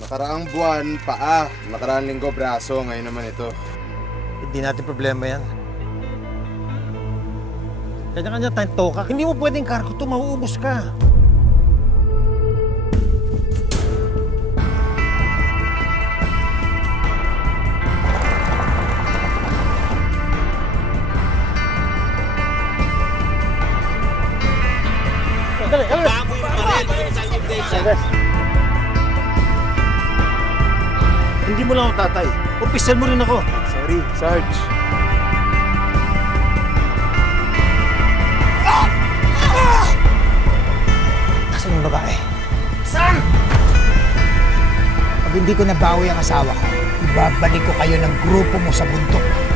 Nakaraang buwan, paa. Nakaraang linggo, braso. Ngayon naman ito. Hindi natin problema yan. Kanya-kanya tayong tokak. Hindi mo pwedeng kargo ito, mauubos ka. Dali, bago yung baril. Hindi mo lang ako tatay. Opisyal mo rin ako. Sorry, Sarge. Nasaan yung babae? Saan? Pag hindi ko nabawi ang asawa ko, ibabalik ko kayo ng grupo mo sa bundok.